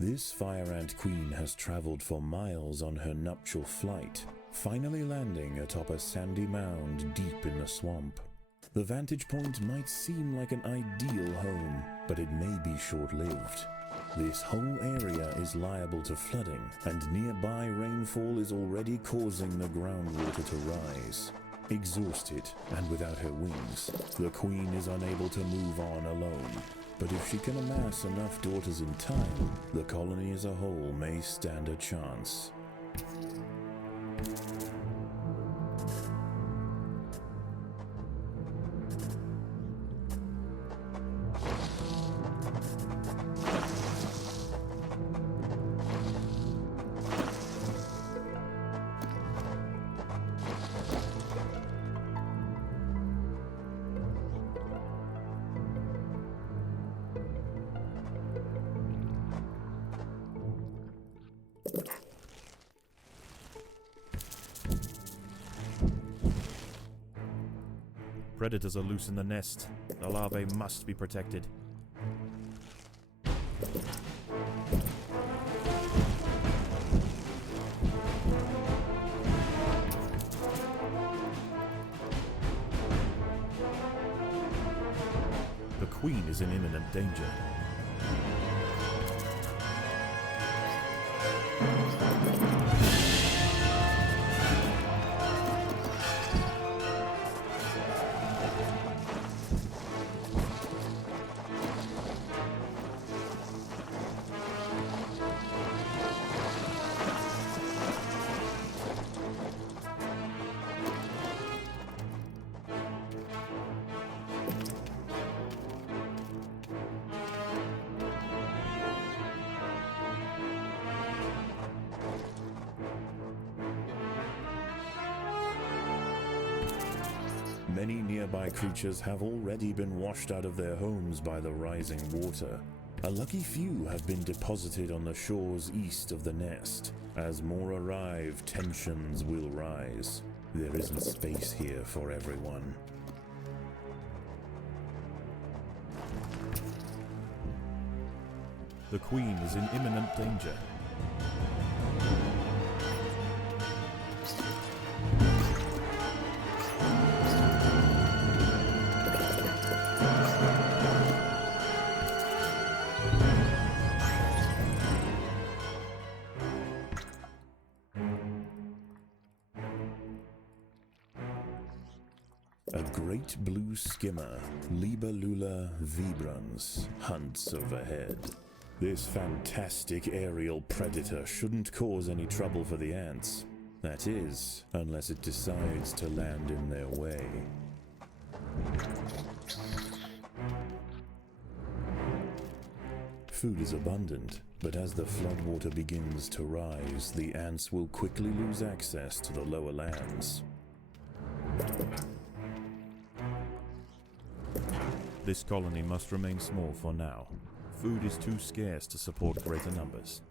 This fire ant queen has traveled for miles on her nuptial flight, finally landing atop a sandy mound deep in the swamp. The vantage point might seem like an ideal home, but it may be short-lived. This whole area is liable to flooding, and nearby rainfall is already causing the groundwater to rise. Exhausted and without her wings, the queen is unable to move on alone. But if she can amass enough daughters in time, the colony as a whole may stand a chance. Predators are loose in the nest. The larvae must be protected. The queen is in imminent danger. Many nearby creatures have already been washed out of their homes by the rising water. A lucky few have been deposited on the shores east of the nest. As more arrive, tensions will rise. There isn't space here for everyone. The queen is in imminent danger. A great blue skimmer, Libellula vibrans, hunts overhead. This fantastic aerial predator shouldn't cause any trouble for the ants. That is, unless it decides to land in their way. Food is abundant, but as the floodwater begins to rise, the ants will quickly lose access to the lower lands. This colony must remain small for now. Food is too scarce to support greater numbers.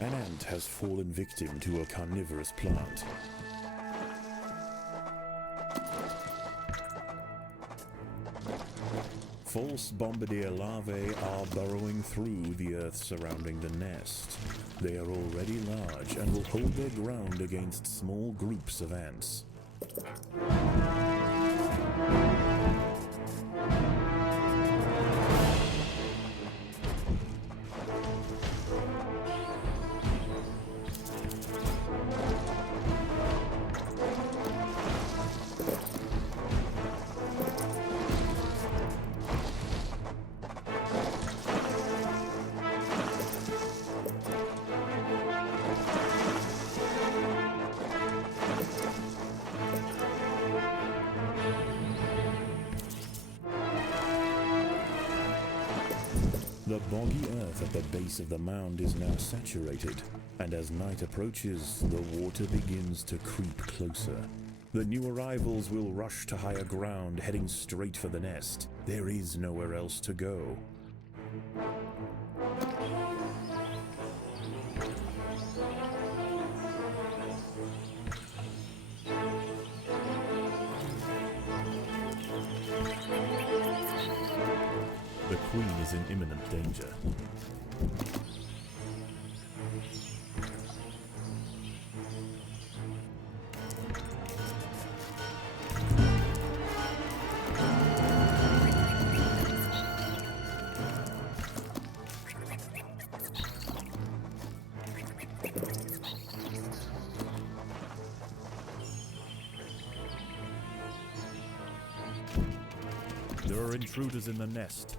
An ant has fallen victim to a carnivorous plant. False bombardier larvae are burrowing through the earth surrounding the nest. They are already large and will hold their ground against small groups of ants. The boggy earth at the base of the mound is now saturated, and as night approaches, the water begins to creep closer. The new arrivals will rush to higher ground, heading straight for the nest. There is nowhere else to go. The queen is in imminent danger. There are intruders in the nest.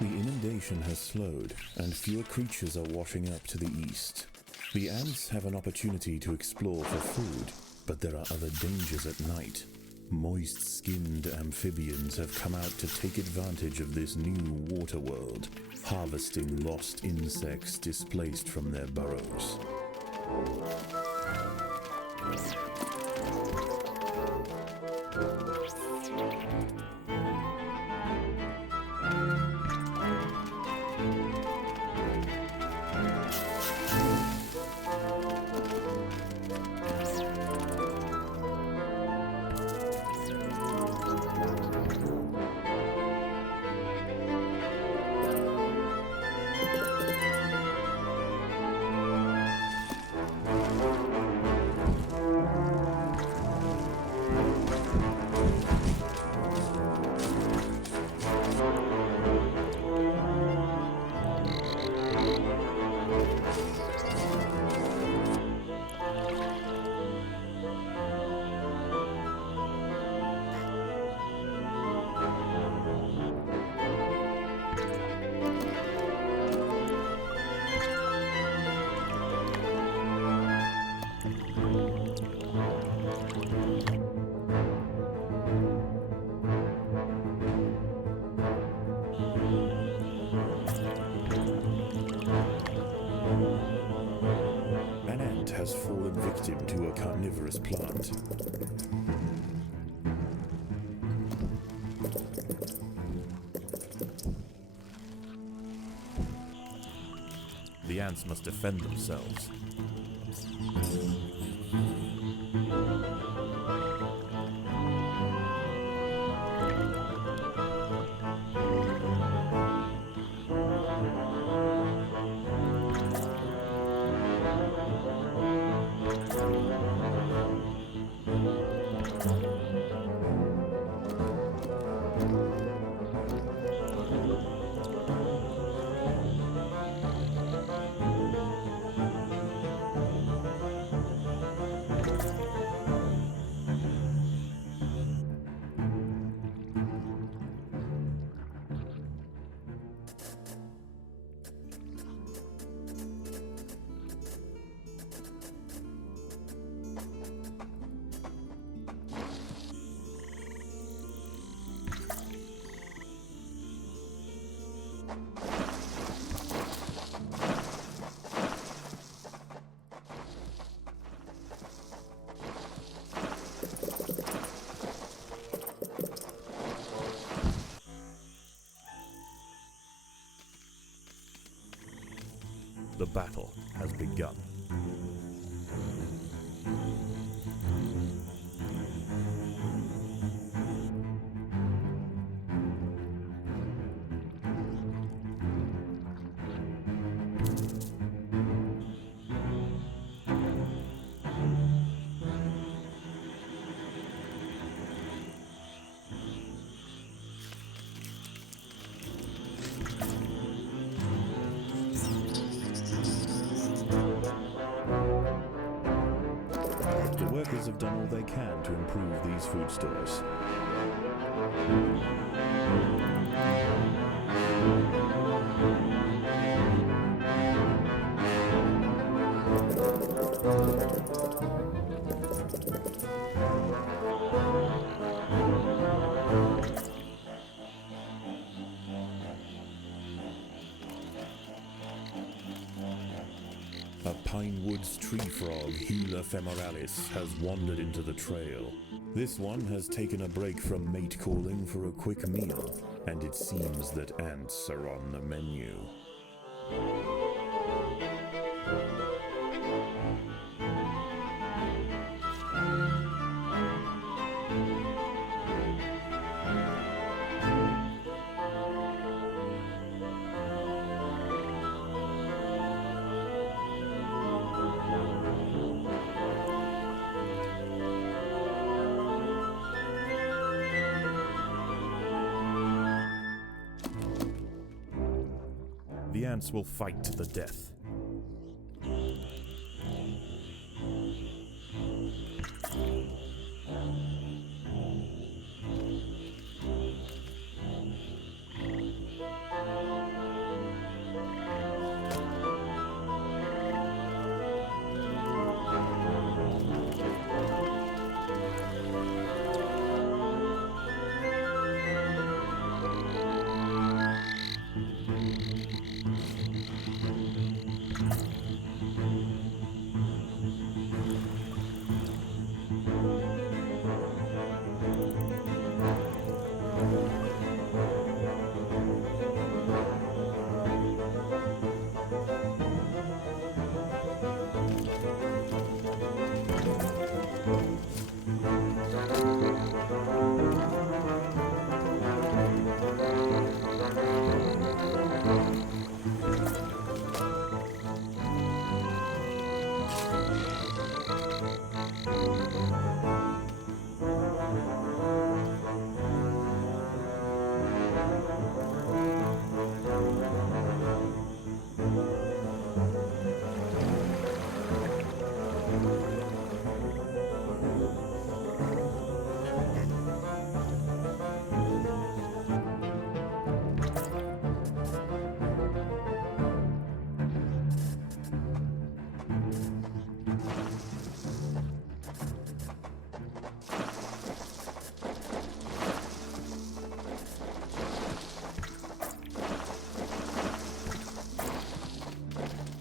The inundation has slowed, and fewer creatures are washing up to the east. The ants have an opportunity to explore for food, but there are other dangers at night. Moist-skinned amphibians have come out to take advantage of this new water world, harvesting lost insects displaced from their burrows. ant has fallen victim to a carnivorous plant. The ants must defend themselves. The battle has begun. The workers have done all they can to improve these food stores. A pine woods tree frog, Hula femoralis, has wandered into the trail. This one has taken a break from mate calling for a quick meal, and it seems that ants are on the menu. The ants will fight to the death.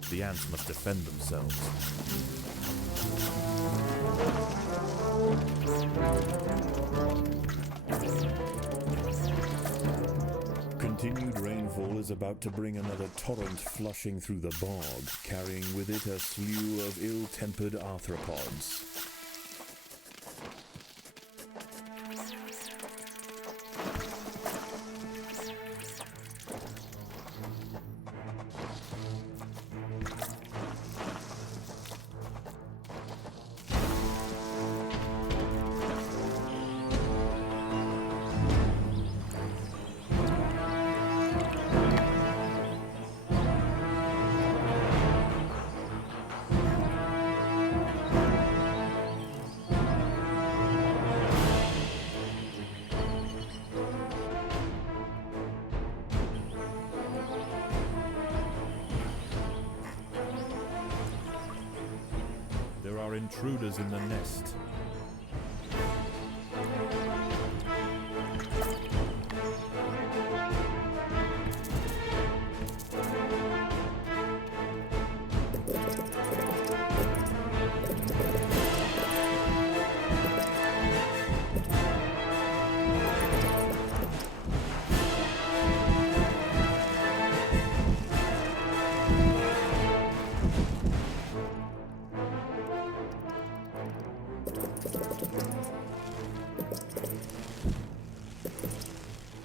The ants must defend themselves. Continued rainfall is about to bring another torrent flushing through the bog, carrying with it a slew of ill-tempered arthropods. There are intruders in the nest.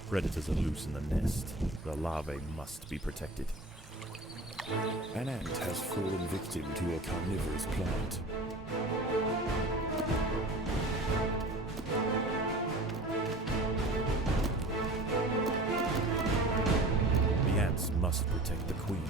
Predators are loose in the nest. The larvae must be protected. An ant has fallen victim to a carnivorous plant. The ants must protect the queen.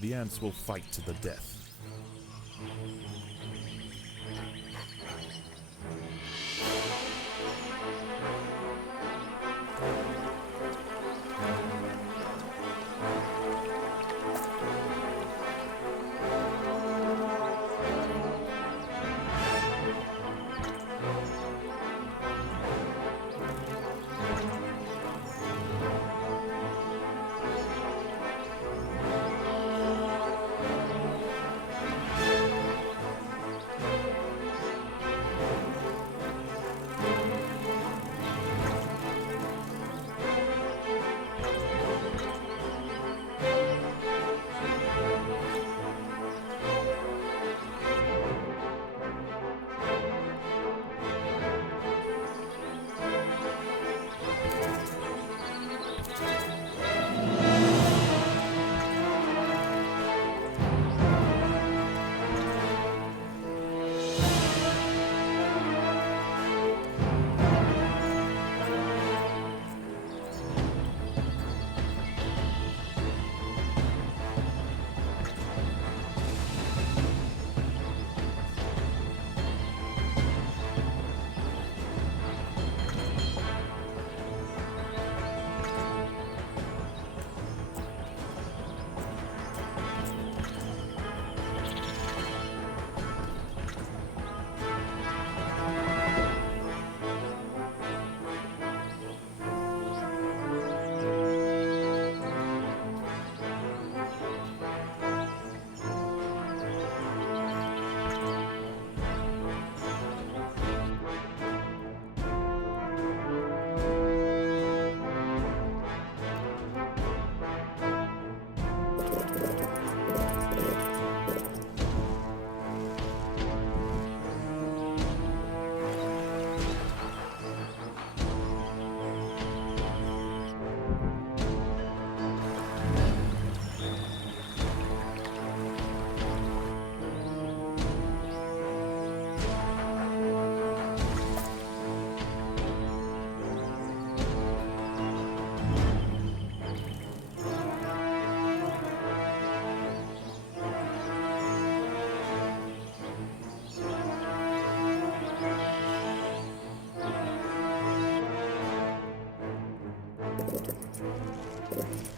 The ants will fight to the death.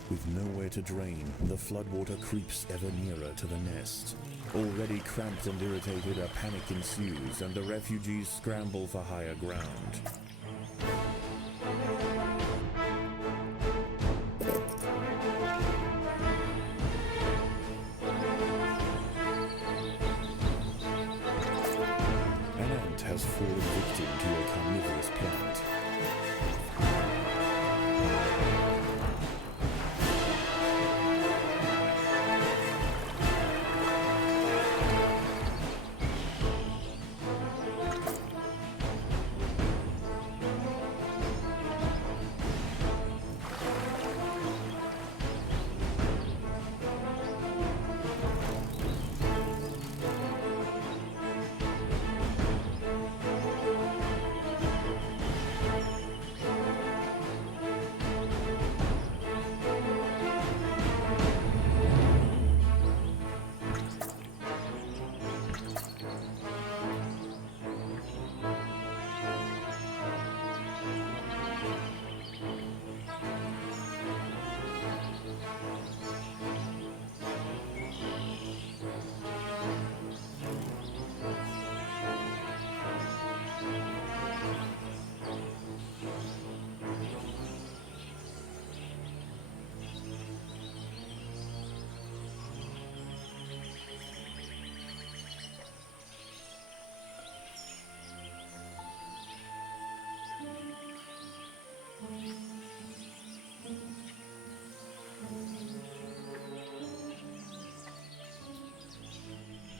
With nowhere to drain, the floodwater creeps ever nearer to the nest. Already cramped and irritated, a panic ensues, and the refugees scramble for higher ground. An ant has fallen victim to a carnivorous plant.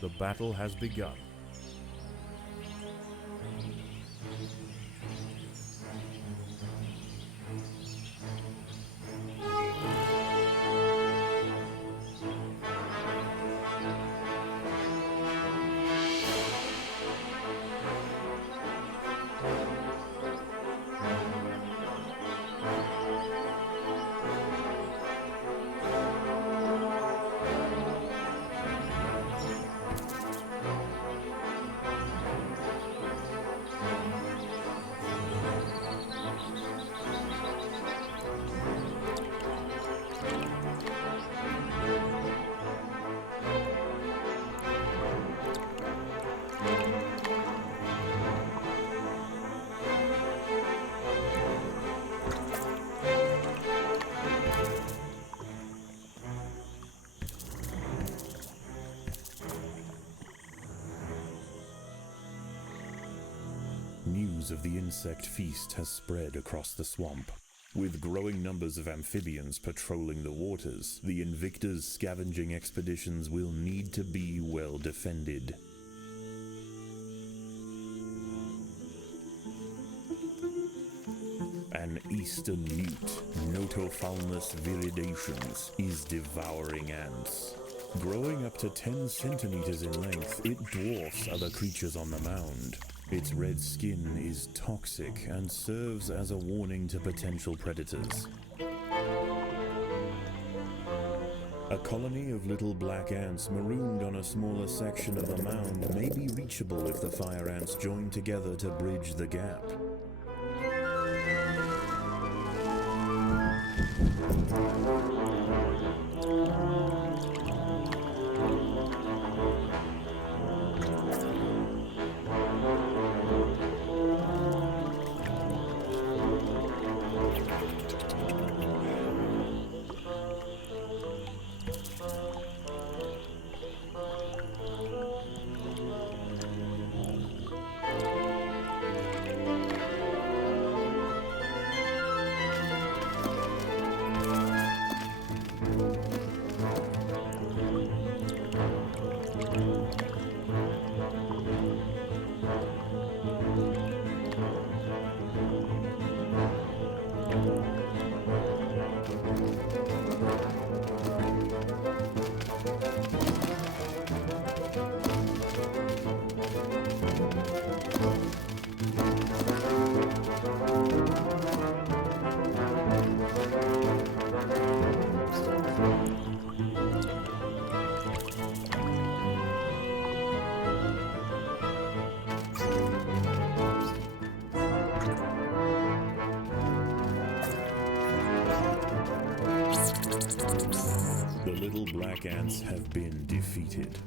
The battle has begun. News of the insect feast has spread across the swamp. With growing numbers of amphibians patrolling the waters, the Invicta's scavenging expeditions will need to be well defended. An eastern newt, Notophalmus viridations, is devouring ants. Growing up to 10 centimeters in length, it dwarfs other creatures on the mound. Its red skin is toxic and serves as a warning to potential predators. A colony of little black ants marooned on a smaller section of the mound may be reachable if the fire ants join together to bridge the gap. The little black ants have been defeated.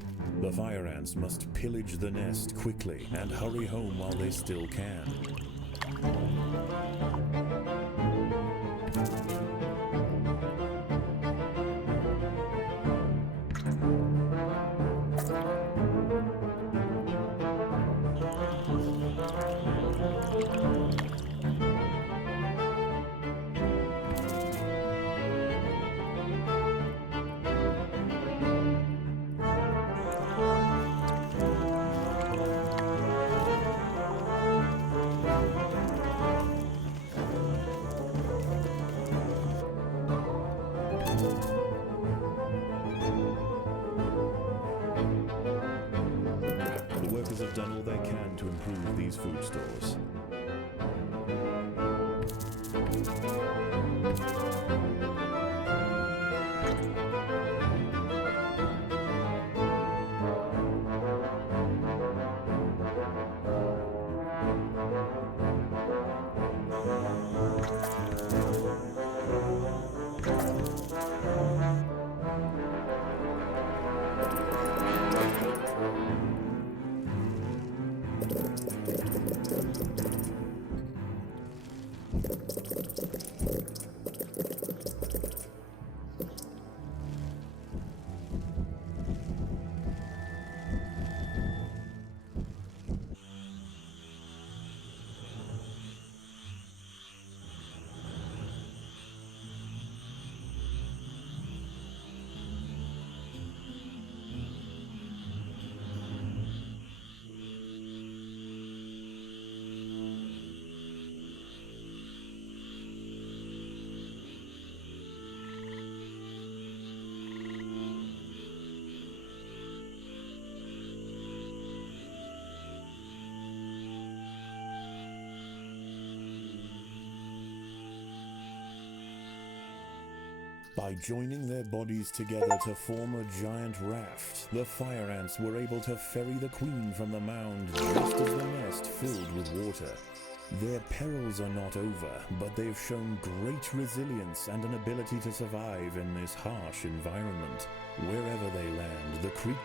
The fire ants must pillage the nest quickly and hurry home while they still can. The workers have done all they can to improve these food stores. By joining their bodies together to form a giant raft, the fire ants were able to ferry the queen from the mound just as the nest filled with water. Their perils are not over, but they've shown great resilience and an ability to survive in this harsh environment. Wherever they land, the creatures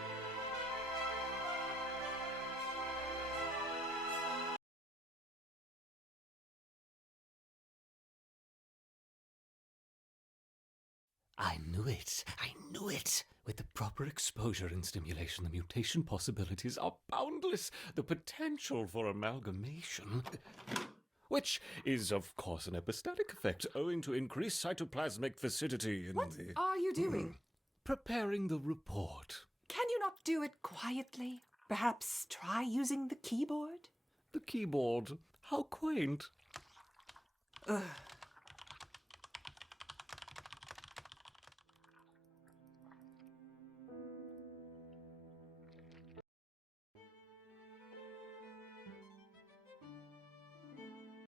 I knew it. I knew it. With the proper exposure and stimulation, the mutation possibilities are boundless. The potential for amalgamation, which is, of course, an epistatic effect owing to increased cytoplasmic viscidity in What are you doing? preparing the report. Can you not do it quietly? Perhaps try using the keyboard? The keyboard. How quaint.